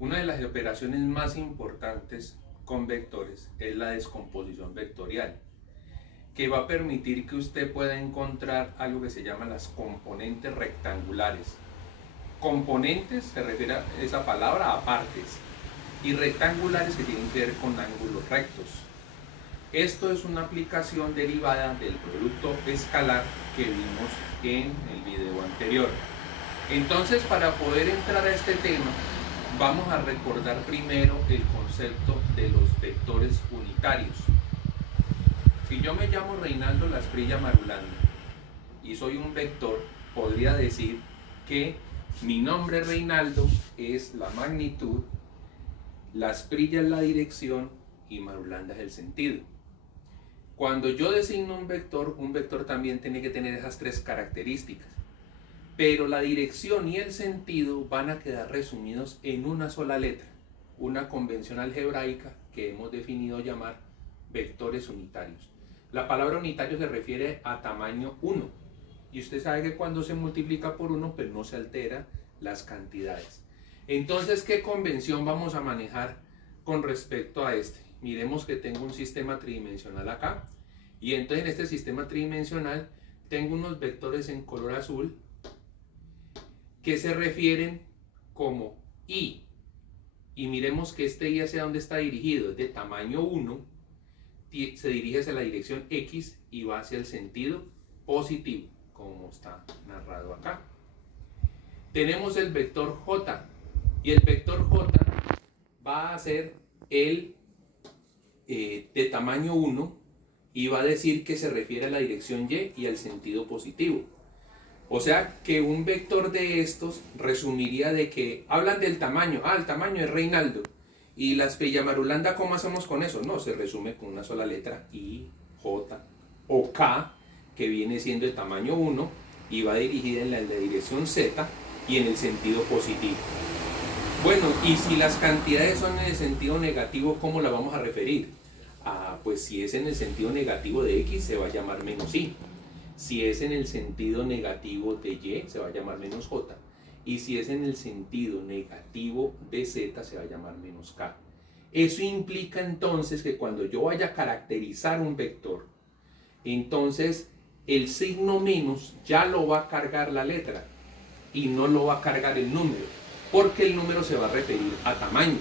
Una de las operaciones más importantes con vectores es la descomposición vectorial, que va a permitir que usted pueda encontrar algo que se llama las componentes rectangulares. Componentes se refiere a esa palabra a partes, y rectangulares que tienen que ver con ángulos rectos. Esto es una aplicación derivada del producto escalar que vimos en el video anterior. Entonces, para poder entrar a este tema, vamos a recordar primero el concepto de los vectores unitarios. Si yo me llamo Reinaldo Lasprilla Marulanda y soy un vector, podría decir que mi nombre Reinaldo es la magnitud, Lasprilla es la dirección y Marulanda es el sentido. Cuando yo designo un vector también tiene que tener esas tres características. Pero la dirección y el sentido van a quedar resumidos en una sola letra, una convención algebraica que hemos definido llamar vectores unitarios. La palabra unitario se refiere a tamaño 1, y usted sabe que cuando se multiplica por 1 pues no se altera las cantidades. Entonces, ¿qué convención vamos a manejar con respecto a este? Miremos que tengo un sistema tridimensional acá, y entonces en este sistema tridimensional tengo unos vectores en color azul que se refieren como I, y miremos que este I hacia dónde está dirigido, es de tamaño 1, se dirige hacia la dirección X y va hacia el sentido positivo, como está narrado acá. Tenemos el vector J, y el vector J va a ser el de tamaño 1 y va a decir que se refiere a la dirección Y y al sentido positivo. O sea que un vector de estos resumiría de que hablan del tamaño. El tamaño es Reinaldo. Y la Lasprilla Marulanda, ¿cómo hacemos con eso? No, se resume con una sola letra, I, J o K, que viene siendo de tamaño 1 y va dirigida en la dirección Z y en el sentido positivo. Bueno, y si las cantidades son en el sentido negativo, ¿cómo la vamos a referir? Pues si es en el sentido negativo de X, se va a llamar menos I. Si es en el sentido negativo de Y, se va a llamar menos J. Y si es en el sentido negativo de Z, se va a llamar menos K. Eso implica entonces que cuando yo vaya a caracterizar un vector, entonces el signo menos ya lo va a cargar la letra y no lo va a cargar el número, porque el número se va a referir a tamaño.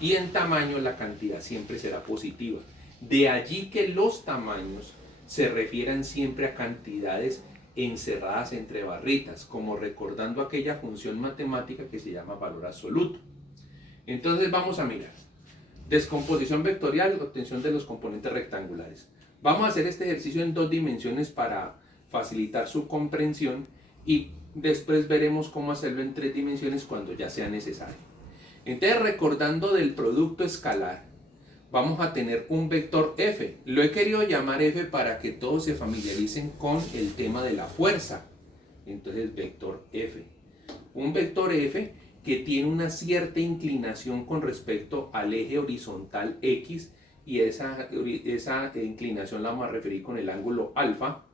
Y en tamaño la cantidad siempre será positiva. De allí que los tamaños se refieran siempre a cantidades encerradas entre barritas, como recordando aquella función matemática que se llama valor absoluto. Entonces vamos a mirar. Descomposición vectorial, obtención de los componentes rectangulares. Vamos a hacer este ejercicio en 2 dimensiones para facilitar su comprensión, y después veremos cómo hacerlo en 3 dimensiones cuando ya sea necesario. Entonces, recordando del producto escalar, vamos a tener un vector F. Lo he querido llamar F para que todos se familiaricen con el tema de la fuerza. Entonces, vector F. Un vector F que tiene una cierta inclinación con respecto al eje horizontal X, y esa inclinación la vamos a referir con el ángulo alfa.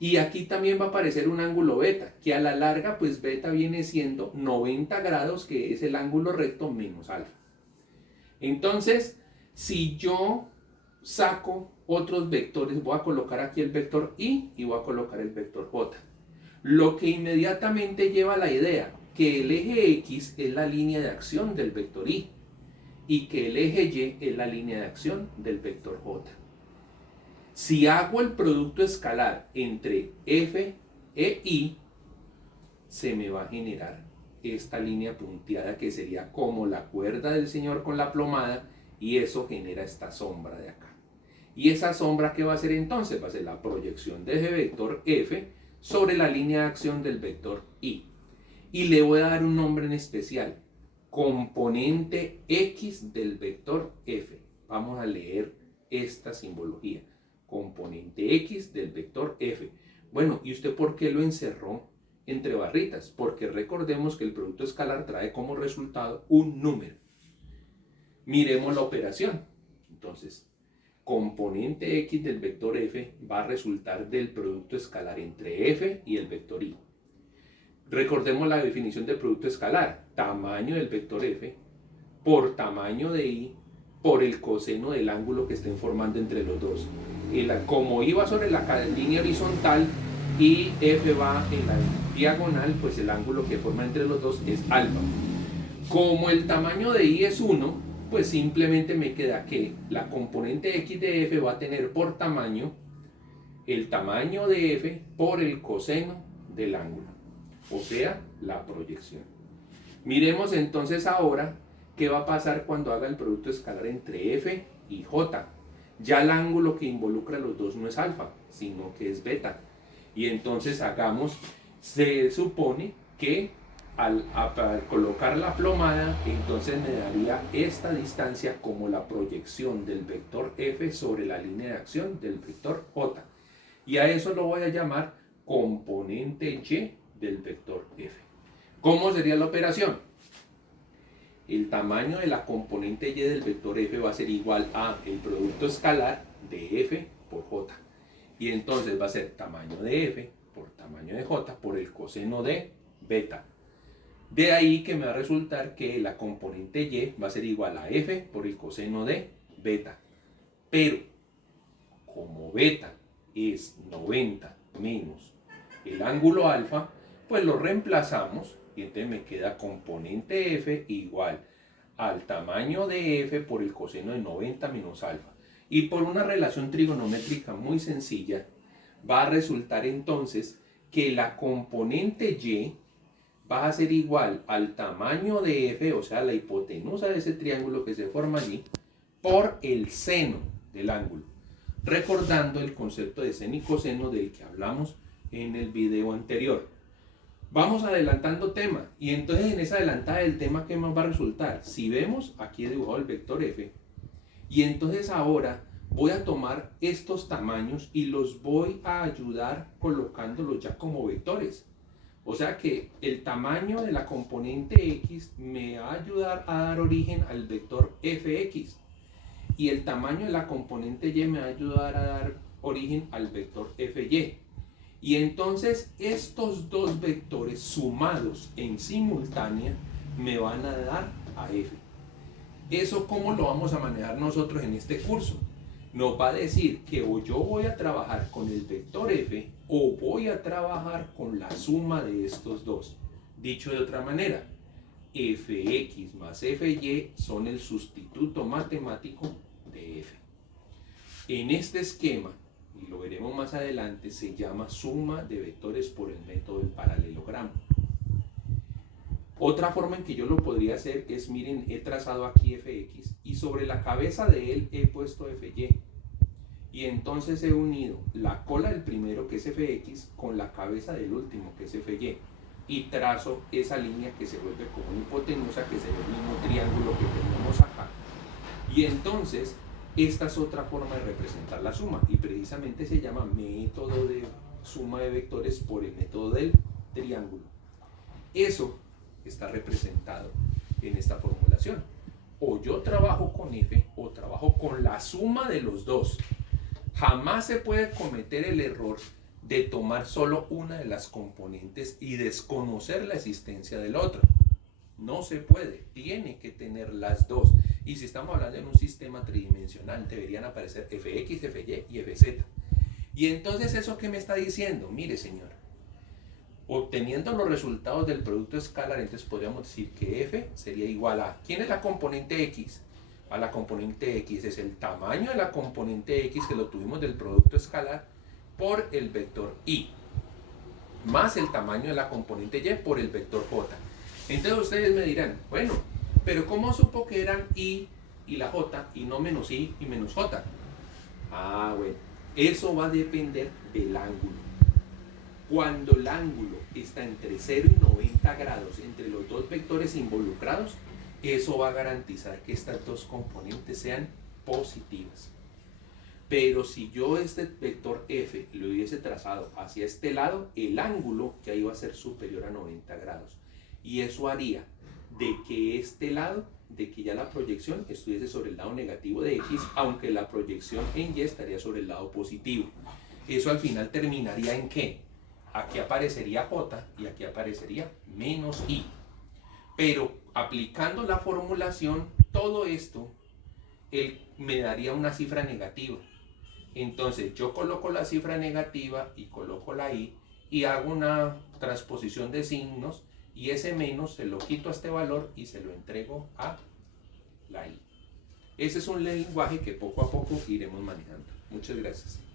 Y aquí también va a aparecer un ángulo beta, que a la larga pues beta viene siendo 90 grados, que es el ángulo recto menos alfa. Entonces, si yo saco otros vectores, voy a colocar aquí el vector I y voy a colocar el vector J. Lo que inmediatamente lleva a la idea que el eje X es la línea de acción del vector I y que el eje Y es la línea de acción del vector J. Si hago el producto escalar entre F e I, se me va a generar esta línea punteada que sería como la cuerda del señor con la plomada, y eso genera esta sombra de acá. Y esa sombra, ¿qué va a hacer entonces? Va a ser la proyección de ese vector F sobre la línea de acción del vector I. Y le voy a dar un nombre en especial, componente X del vector F. Vamos a leer esta simbología, componente X del vector F. Bueno, ¿y usted por qué lo encerró entre barritas? Porque recordemos que el producto escalar trae como resultado un número. Miremos la operación. Entonces, componente X del vector F va a resultar del producto escalar entre F y el vector I. Recordemos la definición del producto escalar. Tamaño del vector F por tamaño de I por el coseno del ángulo que estén formando entre los dos. Como I va sobre la línea horizontal y F va en la diagonal, pues el ángulo que forma entre los dos es alfa. Como el tamaño de I es 1, pues simplemente me queda que la componente X de F va a tener por tamaño el tamaño de F por el coseno del ángulo, o sea, la proyección. Miremos entonces ahora qué va a pasar cuando haga el producto escalar entre F y J. Ya el ángulo que involucra a los dos no es alfa, sino que es beta. Y entonces se supone que al colocar la plomada, entonces me daría esta distancia como la proyección del vector F sobre la línea de acción del vector J. Y a eso lo voy a llamar componente Y del vector F. ¿Cómo sería la operación? El tamaño de la componente Y del vector F va a ser igual a el producto escalar de F por J. Y entonces va a ser tamaño de F por tamaño de J por el coseno de beta. De ahí que me va a resultar que la componente Y va a ser igual a F por el coseno de beta. Pero, como beta es 90 menos el ángulo alfa, pues lo reemplazamos y entonces me queda componente F igual al tamaño de F por el coseno de 90 menos alfa. Y por una relación trigonométrica muy sencilla, va a resultar entonces que la componente Y va a ser igual al tamaño de F, o sea, la hipotenusa de ese triángulo que se forma allí, por el seno del ángulo. Recordando el concepto de seno y coseno del que hablamos en el video anterior. Vamos adelantando tema, y entonces en esa adelantada del tema, ¿qué más va a resultar? Si vemos, aquí he dibujado el vector F, y entonces ahora voy a tomar estos tamaños y los voy a ayudar colocándolos ya como vectores. O sea que el tamaño de la componente X me va a ayudar a dar origen al vector Fx. Y el tamaño de la componente Y me va a ayudar a dar origen al vector Fy. Y entonces estos dos vectores sumados en simultánea me van a dar a F. ¿Eso cómo lo vamos a manejar nosotros en este curso? Nos va a decir que o yo voy a trabajar con el vector F o voy a trabajar con la suma de estos dos. Dicho de otra manera, Fx más Fy son el sustituto matemático de F. En este esquema, y lo veremos más adelante, se llama suma de vectores por el método del paralelogramo. Otra forma en que yo lo podría hacer es, miren, he trazado aquí Fx y sobre la cabeza de él he puesto Fy. Y entonces he unido la cola del primero, que es Fx, con la cabeza del último, que es Fy. Y trazo esa línea que se vuelve como una hipotenusa, que sería el mismo triángulo que tenemos acá. Y entonces, esta es otra forma de representar la suma. Y precisamente se llama método de suma de vectores por el método del triángulo. Eso está representado en esta formulación. O yo trabajo con F o trabajo con la suma de los dos. Jamás se puede cometer el error de tomar solo una de las componentes y desconocer la existencia del otro. No se puede, tiene que tener las dos. Y si estamos hablando en un sistema tridimensional, deberían aparecer Fx, Fy y Fz. Y entonces, ¿eso qué me está diciendo? Mire, señor, obteniendo los resultados del producto escalar, entonces podríamos decir que F sería igual a, ¿quién es la componente X? A la componente X es el tamaño de la componente X, que lo tuvimos del producto escalar, por el vector Y, más el tamaño de la componente Y por el vector J. Entonces ustedes me dirán, bueno, pero ¿cómo supo que eran Y y la J y no menos Y y menos J? Ah, bueno, eso va a depender del ángulo. Cuando el ángulo está entre 0 y 90 grados entre los dos vectores involucrados, eso va a garantizar que estas dos componentes sean positivas. Pero si yo este vector F lo hubiese trazado hacia este lado, el ángulo ya iba a ser superior a 90 grados. Y eso haría de que este lado, de que ya la proyección estuviese sobre el lado negativo de X, aunque la proyección en Y estaría sobre el lado positivo. Eso al final terminaría en ¿qué? Aquí aparecería J y aquí aparecería menos I. Pero aplicando la formulación, todo esto, él me daría una cifra negativa. Entonces yo coloco la cifra negativa y coloco la i y hago una transposición de signos y ese menos se lo quito a este valor y se lo entrego a la i. Ese es un lenguaje que poco a poco iremos manejando. Muchas gracias.